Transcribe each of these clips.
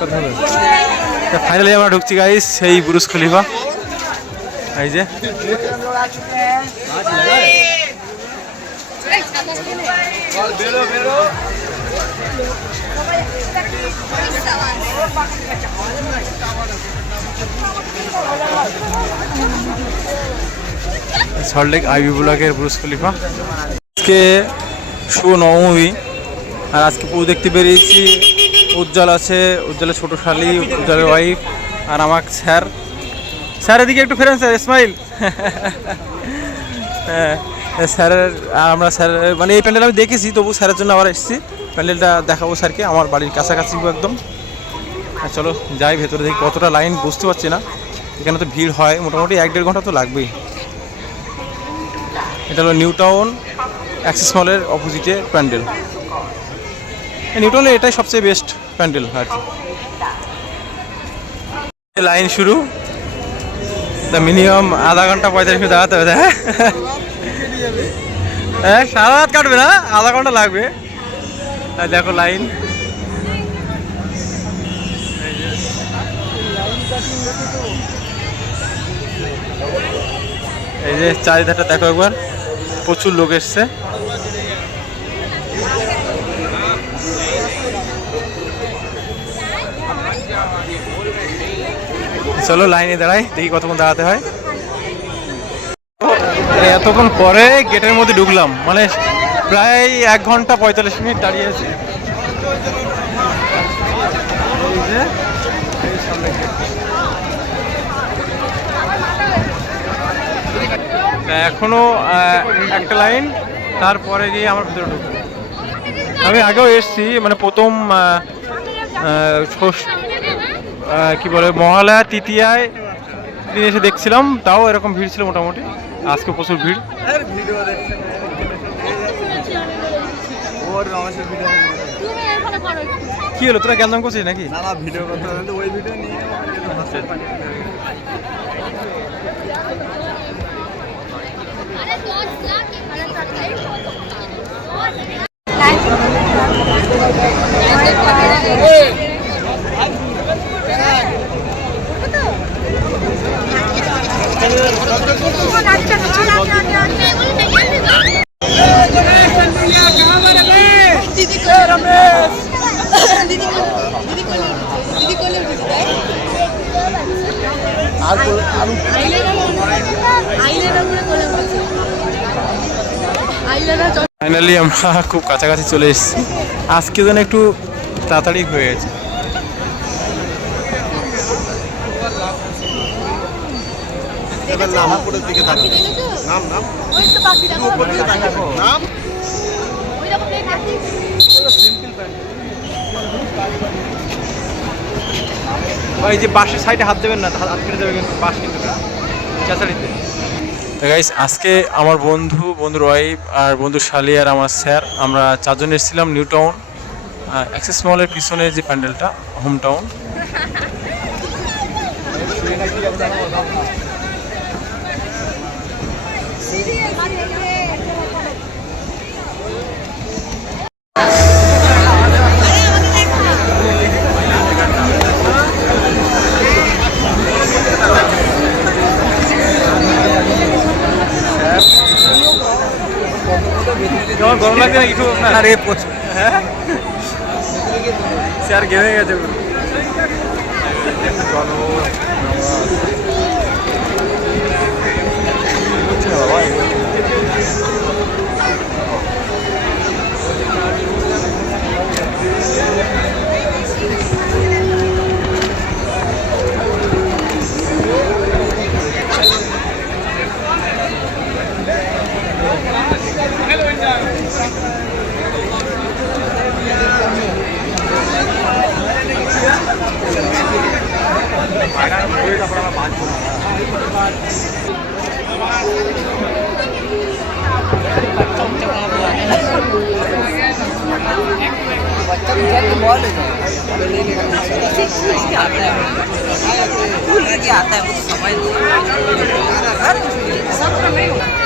করতে হবে। ফাইনালি আমরা ঢুকছি গাইস সেই বুরুজ খলিফা। এই যে। সল্টলেক আইবি ব্লকের বুরুজ খলিফা। আজকে শুভ নবমী, আর আজকে পুজো দেখতে বেরিয়েছি উজ্জ্বল আছে, উজ্জ্বলের ছোট শালি, উজ্জ্বলের ওয়াইফ আর আমার স্যার। স্যার, এদিকে একটু ফেরেন স্যার ইসমাইল হ্যাঁ স্যারের আমরা স্যার মানে এই প্যান্ডেল আমি দেখেছি তবু স্যারের জন্য আবার এসেছি। প্যান্ডেলটা দেখাবো স্যারকে, আমার বাড়ির কাছাকাছি একদম। চলো, যাই ভেতরে দেখি, কতটা লাইন বুঝতে পারছি না। এখানে তো ভিড় হয়, মোটামুটি এক দেড় ঘণ্টা তো লাগবেই। এটা হলো নিউ টাউন, অ্যাক্সিস মলের অপোজিটে প্যান্ডেল। নিউ টাউনে এটাই সবচেয়ে বেস্ট প্যান্ডেল কি। লাইন শুরু। তা মিনিমাম আধা ঘণ্টা পঁয়তাল্লিশ মিনিট দাঁড়াতে হবে হ্যাঁ? হ্যাঁ সারা রাত কাটবে না, আধা ঘণ্টা লাগবে। আর দেখো লাইন। এই যে চারিধারটা দেখো একবার, প্রচুর লোক এসছে। চলো লাইনে দাঁড়াই, দেখি কতক্ষণ দাঁড়াতে হয়। এতক্ষণ পরে গেটের মধ্যে ঢুকলাম মানে প্রায় এক ঘণ্টা পঁয়তাল্লিশ মিনিট দাঁড়িয়ে আছি। এখনও একটা লাইন, তারপরে গিয়ে আমার ভিতরে ঢুকবো। আমি আগেও এসেছি মানে প্রথম কি বলে মহালয়া তৃতীয়ায় দিন এসে দেখছিলাম তাও এরকম ভিড় ছিল মোটামুটি। আজকে প্রচুর ভিড়। একটু। কি হলো তোরা জ্ঞান করছিস নাকি? না না ভিডিও ওই ভিডিও নিয়ে আরে আরে ফাইনালি আমরা খুব কাছাকাছি চলে এসেছি। আজকে যেন একটু তাড়াতাড়ি হয়ে গেছে। এবার নাম উপরের দিকে নাম নাম। ওই তো পাখিটা। উপরের দিকে নাম। ওই রকম দেখি এই যে বাসের সাইডে হাত দেবেন না হাত কেটে দেবে কিন্তু বাস কিন্তু চেঁচাড়িতে গাইস আজকে আমার বন্ধু বন্ধুর ওয়াইফ আর বন্ধু শালি আর আমার স্যার আমরা চারজন এসেছিলাম নিউ টাউন অ্যাক্সেস মলের পিছনে যে প্যান্ডেলটা হোম টাউন গরম লাগছে না। কিছু আরে প্রচুর। হ্যাঁ? স্যার গেমে গেছে बच्चा गुजरात में बॉल आता है। आता है मुझे समझ नहीं सब में नहीं होता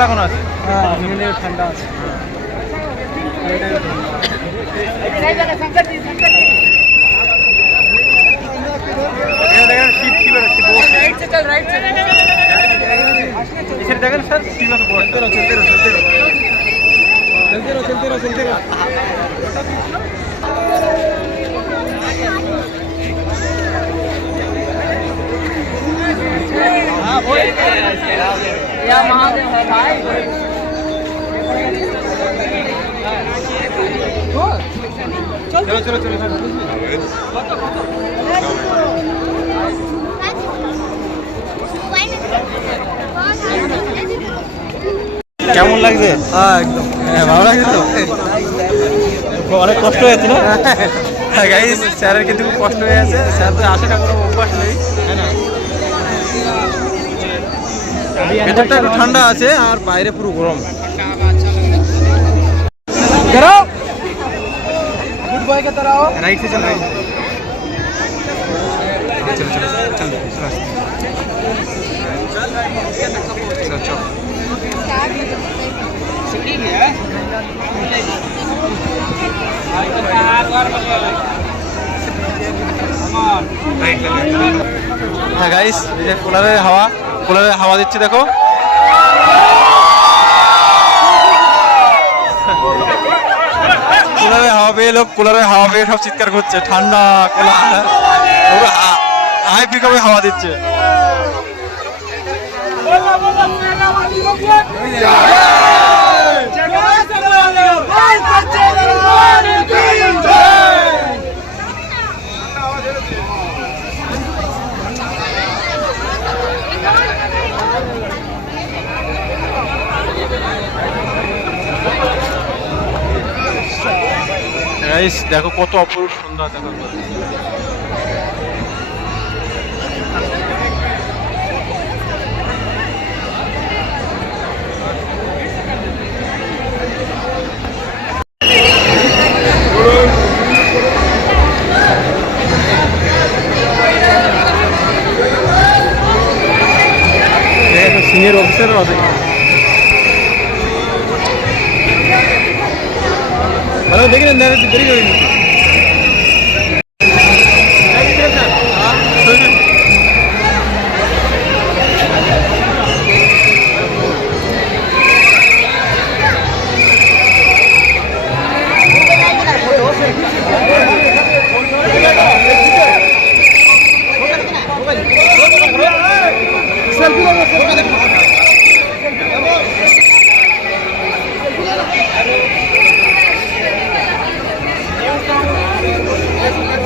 লাগানো আছে ঠান্ডা আছে এখানে দেখেন শীত কি বেরোচ্ছে বসে राइट से चल राइट से এখানে দেখেন স্যার শীত মতো বসে चलते रहो चलते रहो चलते रहो चलते रहो या महादेव है भाई কেমন লাগছে? হ্যাঁ, হ্যাঁ ভালো লাগছে তো? অনেক কষ্ট হয়েছে না? হ্যাঁ স্যারের কিন্তু খুব কষ্ট হয়ে আছে। স্যার তো আসাটা কোনো অভ্যাস নেই। হ্যাঁ ভেতরটা একটু ঠান্ডা আছে আর বাইরে পুরো গরম। करो गुड बॉय की तरह आओ রাইট से चल राइट चलो चलो चल चल चल হ্যাঁ গাইস এই যে কুলারের হাওয়া কুলারের হাওয়া দিচ্ছে দেখো হাওয়া লোক কুলারে হাওয়া পেয়ে সব চিৎকার করছে ঠান্ডা কুলার পুরো হাই হাওয়া দিচ্ছে। গাইস দেখো কত অপরূপ সুন্দর দেখো সিনিয়র অফিসার আছে। হ্যালো দেখি না দেরি করিনি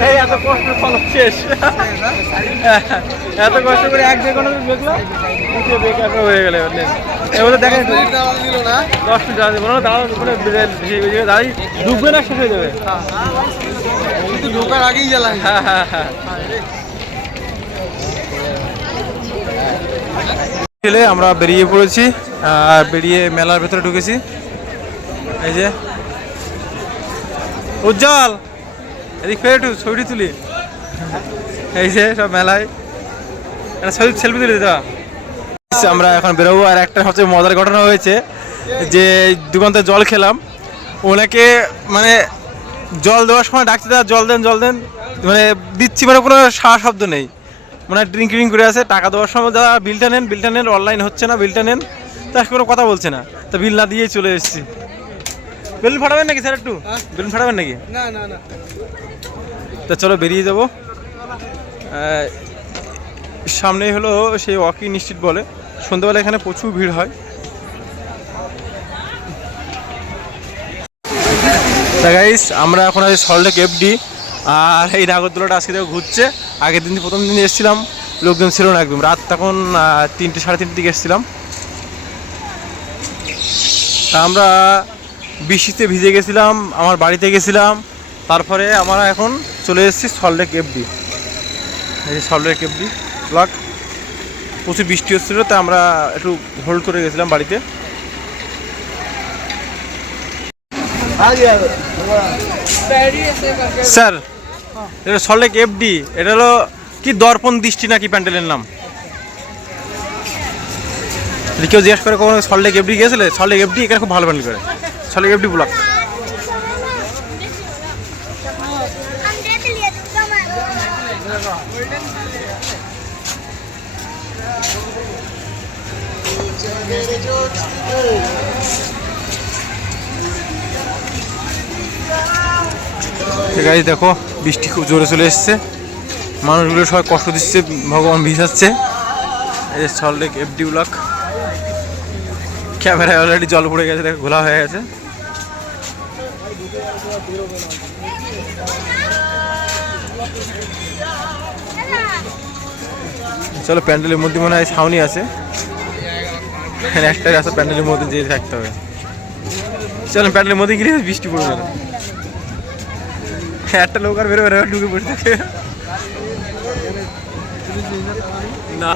এই এত কষ্ট ফল শেষ এত কষ্ট করে এক দেখল হয়ে গেলে দেখেন দাঁড়াই। ডুববে না, শেষ হয়ে যাবে। জ্বালাই হ্যাঁ হ্যাঁ হ্যাঁ। ছেলে আমরা বেরিয়ে পড়েছি, আর বেরিয়ে মেলার ভেতরে ঢুকেছি। এই যে। উজ্জ্বল! এদিক ফের একটু তুলি। এই যে সব মেলায়। একটা ছবি সেলফি তুলে দিতে আমরা এখন বেরোবো আর একটা সবচেয়ে মজার ঘটনা হয়েছে যে দোকান থেকে জল খেলাম। ওনাকে মানে জল দেওয়ার সময় ডাকতে দেওয়া জল দেন জল দেন। মানে দিচ্ছি মানে কোনো সারা শব্দ নেই। মানে ড্রিঙ্ক ড্রিঙ্ক করে আছে টাকা দেওয়ার সময় দাদা বিলটা নেন বিলটা নেন অনলাইন হচ্ছে না বিলটা নেন তা কোনো কথা বলছে না। তা বিল না দিয়েই চলে এসেছি। বেলুন ফাটাবেন নাকি স্যার একটু? বেলুন ফাটাবেন নাকি? না না না। তা চলো বেরিয়ে যাব। আহ, সামনেই হলো সেই ওয়াকি নিশ্চিত বলে। সন্ধ্যাবেলা এখানে প্রচুর ভিড় হয়। গাইস আমরা এখন আছি সল্টলেক এফডি আর এই নাগরদোলাটা আজকে ঘুরছে। আগের দিন প্রথম দিন এসেছিলাম লোকজন ছিল না একদম। রাত তখন তিনটে সাড়ে তিনটে দিকে এসেছিলাম। তা আমরা বৃষ্টিতে ভিজে গেছিলাম আমার বাড়িতে গেছিলাম। তারপরে আমরা এখন চলে এসেছি সল্টলেক এফডি এই যে এফডি ব্লক প্রচুর বৃষ্টি হচ্ছিল তা আমরা একটু হোল্ড করে গেছিলাম বাড়িতে। স্যার, এটা সল্টলেক এফডি এটা হলো কি দর্পণ দৃষ্টি নাকি প্যান্ডেলের নাম? কেউ জিজ্ঞেস করে কখনো সল্টলেক এফডি গিয়েছিলে? সল্টলেক এফডি এখানে খুব ভালো প্যান্ডেল করে। সল্টলেক এফডি ব্লক গাড়ি দেখো, বৃষ্টি খুব জোরে চলে এসছে। মানুষগুলো সবাই কষ্ট দিচ্ছে, ভগবান ভিজাচ্ছে। এই যে সল্টলেক এফডি ব্লক ক্যামেরায় অলরেডি জল পড়ে গেছে, দেখো, ঘোলা হয়ে গেছে। চলো প্যান্ডেলের মধ্যে মনে হয় ছাউনি আছে। এখানে একটাই আছে, প্যান্ডেলের মধ্যে যেয়ে থাকতে হবে। চলো প্যান্ডেলের মধ্যে গিয়ে বৃষ্টি পড়বে না। একটা লোক আর বেরো বেরো ঢুকে বসে থাকে। না।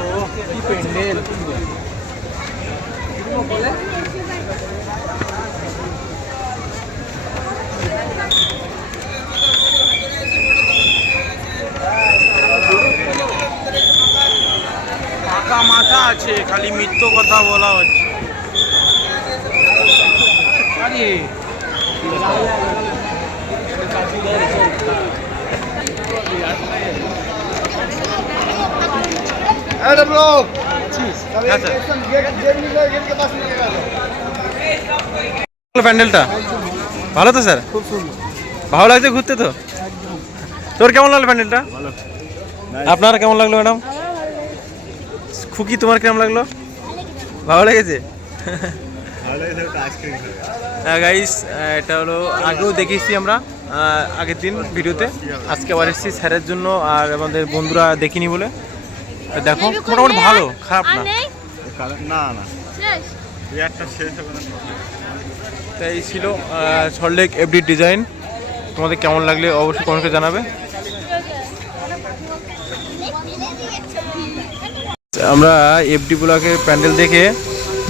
ফাঁকা মাথা আছে খালি মিথ্য কথা বলা হচ্ছে। প্যান্ডেলটা? ভালো তো স্যার? খুব সুন্দর। ভালো লাগছে ঘুরতে তো? তোর কেমন লাগল প্যান্ডেলটা? আপনার কেমন লাগল ম্যাডাম? খুকি তোমার কেমন লাগল? ভালো লেগেছে? হ্যাঁ গাইস এটা হলো আগেও দেখেছি আমরা আগের দিন ভিডিওতে। আজকে আবার এসেছি স্যারের জন্য আর আমাদের বন্ধুরা দেখিনি বলে। দেখো মোটামুটি ভালো খারাপ না। না না। একটা শেষ হবে না। তাই ছিল সল্টলেক এভরি ডিজাইন তোমাদের কেমন লাগলে অবশ্যই কমেন্টে জানাবে। আমরা এফডি ব্লকের প্যান্ডেল দেখে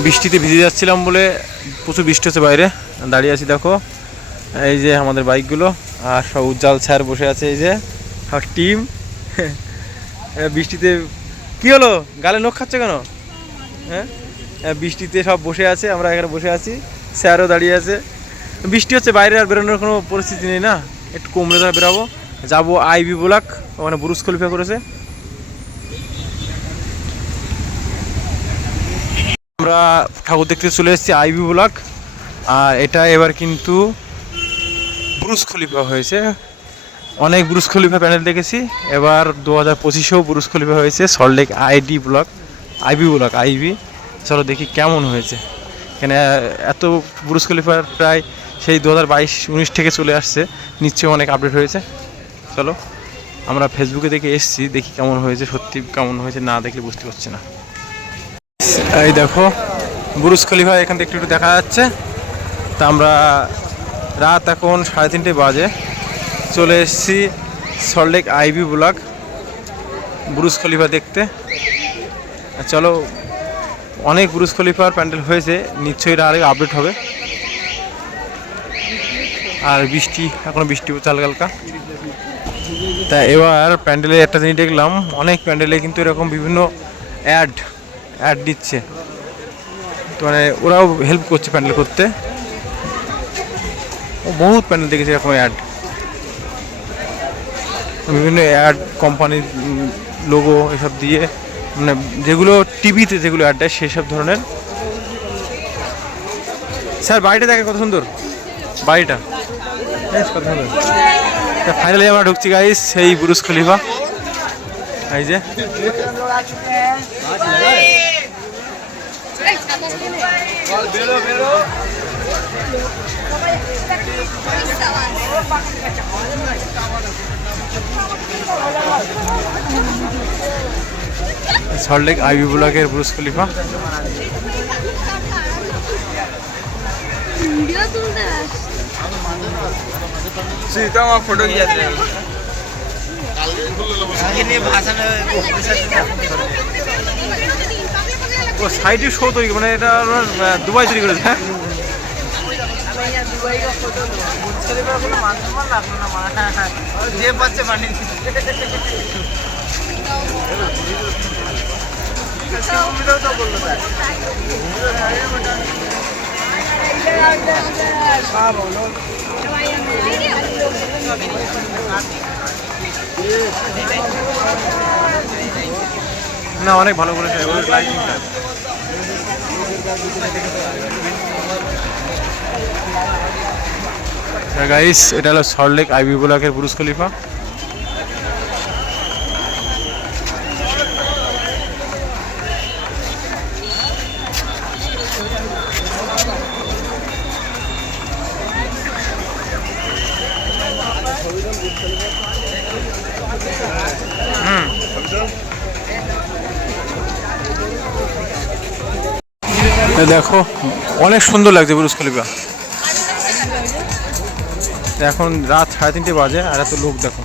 বৃষ্টিতে ভিজে যাচ্ছিলাম বলে প্রচুর বৃষ্টি হচ্ছে বাইরে। দাঁড়িয়ে আছি দেখো, এই যে আমাদের বাইকগুলো আর সব উজ্জ্বল স্যার বসে আছে, এই যে আর টিম। বৃষ্টিতে কি হলো? গালে নখ খাচ্ছে কেন? হ্যাঁ বৃষ্টিতে সব বসে আছে, আমরা এখানে বসে আছি, স্যারও দাঁড়িয়ে আছে। বৃষ্টি হচ্ছে, বাইরে আর বেরোনোর কোনো পরিস্থিতি নেই না। একটু কমলে তারা বেরাবো। যাব আইবি ব্লক, ওখানে বুরুজ খলিফা করেছে। আমরা ঠাকুর দেখতে চলে এসেছি, আইবি ব্লক। আর এটা এবার কিন্তু ব্রুজ খলিফা হয়েছে। অনেক ব্রুজ খলিফা প্যানেল দেখেছি। এবার দু হাজার পঁচিশেও ব্রুজ খলিফা হয়েছে Salt Lake ID block, IB block, IB. চলো দেখি কেমন হয়েছে। এখানে এত ব্রুজ খলিফার প্রায় সেই দু হাজার বাইশ, উনিশ থেকে চলে আসছে। নিশ্চয়ই অনেক আপডেট হয়েছে। চলো, আমরা ফেসবুকে দেখে এসেছি, দেখি কেমন হয়েছে, সত্যি কেমন হয়েছে, না দেখলে বুঝতে পারছি না। এই দেখো, বুরুজ খলিফা এখান থেকে একটু একটু দেখা যাচ্ছে। তা আমরা রাত এখন সাড়ে তিনটে বাজে। চলে এসেছি Salt Lake IB block, Burj Khalifa দেখতে। আর চলো, অনেক বুরুজ খলিফার প্যান্ডেল হয়েছে, নিশ্চয়ই আরেক আপডেট হবে। আর বৃষ্টি, এখনও বৃষ্টি হালকা হালকা। তা এবার প্যান্ডেলে একটা জিনিস দেখলাম, অনেক প্যান্ডেলে কিন্তু এরকম বিভিন্ন অ্যাড অ্যাড দিচ্ছে। তো মানে ওরাও হেল্প করছে প্যান্ডেল করতে। বহুত প্যান্ডেল দেখেছি এরকম অ্যাড বিভিন্ন অ্যাড কোম্পানির লোগো এসব দিয়ে। মানে যেগুলো টিভিতে যেগুলো অ্যাড দেয় সেসব ধরনের। স্যার, বাড়িটা দেখে কত সুন্দর। বাড়িটা। কত সুন্দর। ফাইনালি আমরা ঢুকছি গাইস সেই বুরুজ খলিফা এই যে সল্টলেক আইবি ব্লকের বুরুজ খলিফা ভিডিও তুলতে আস सीता वहाँ फोटो की जाती है आगे नहीं भाषण ও সাইডে শো তৈরি মানে এটা আপনার, দুবাই তৈরি করেছে হ্যাঁ? যে বাচ্চা বানিয়ে না অনেক ভালো করেছে। গাইস এটা হলো সল্টলেক আইবি ব্লকের বুরুজ খলিফা দেখো, অনেক সুন্দর লাগছে বুরুজ খলিফা এখন রাত সাড়ে তিনটে বাজে, আর এত লোক দেখো।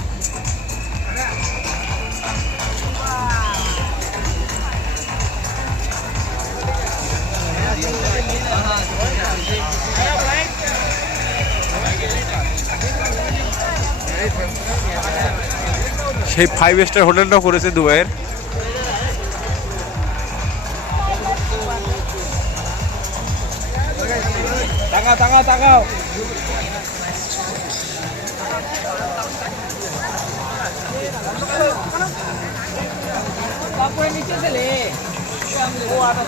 সেই ফাইভ স্টার হোটেলটাও করেছে দুবাইয়ের। তাকাও তাকাও তাকাও তো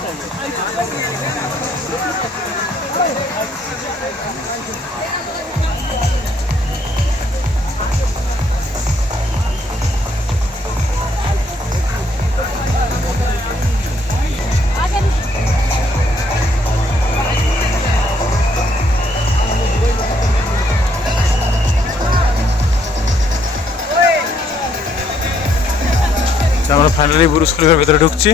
আমরা ফাইনালি বুরুজ খলিফার ভেতরে ঢুকছি।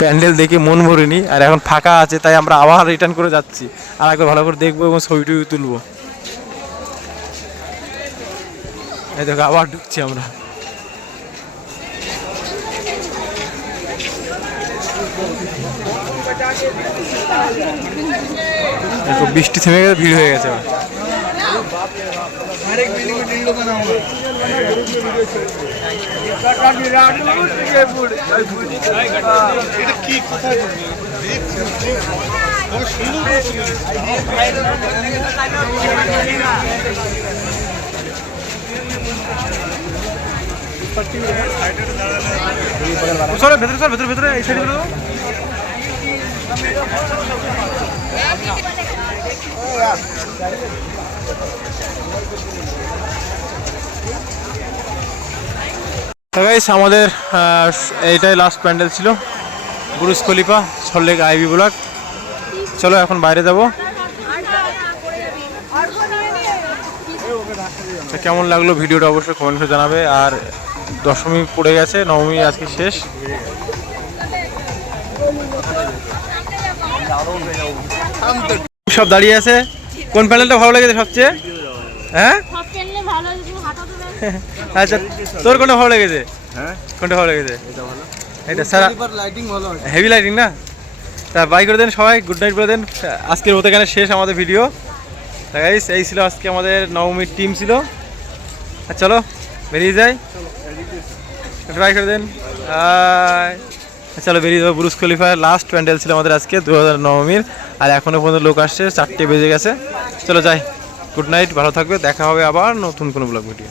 প্যান্ডেল দেখে মন ভরেনি, আর এখন ফাঁকা আছে, তাই আমরা আবার রিটার্ন করে যাচ্ছি। আর একবার ভালো করে দেখব এবং ছবি টবি তুলবো। এই দেখো, আবার ঢুকছি আমরা। বৃষ্টি থেমে গেছে ভিড় হয়ে গেছে আবার। চলো ভেতরে চল ভেতরে ভেতরে এই সাইডে চলো তো গাইস আমাদের এইটাই লাস্ট প্যান্ডেল ছিল। Burj Khalifa Salt Lake IB block চলো এখন বাইরে যাব। তো কেমন লাগল ভিডিওটা অবশ্যই কমেন্টে জানাবে। আর দশমী পড়ে গেছে নবমী আজকে শেষ। সব দাঁড়িয়ে আছে। কোন প্যান্ডেলটা ভালো লেগেছে সবচেয়ে? হ্যাঁ? আচ্ছা তোর কোনটা ভালো লেগেছে? হ্যাঁ? কোনটা ভালো লেগেছে? এটা ভালো। এটা সারা লাইটিং ভালো আছে। হেভি লাইটিং না? তা বাই করে দেন সবাই গুড নাইট করে দেন। আজকের মতো এখানে শেষ আমাদের ভিডিও গাইস এই ছিল আজকে আমাদের নবমীর টিম ছিল। আর চলো বেরিয়ে যাই। ট্রাই করে দেন. চলো বেরিয়ে যাব ব্রুস খলিফার লাস্ট প্যান্ডেল ছিল আমাদের আজকে দু হাজার নবমীর আর এখনও পর্যন্ত লোক আসছে চারটে বেজে গেছে। চলো যাই। গুড নাইট ভালো থাকবে। দেখা হবে আবার নতুন কোনো ব্লগ ভিডিও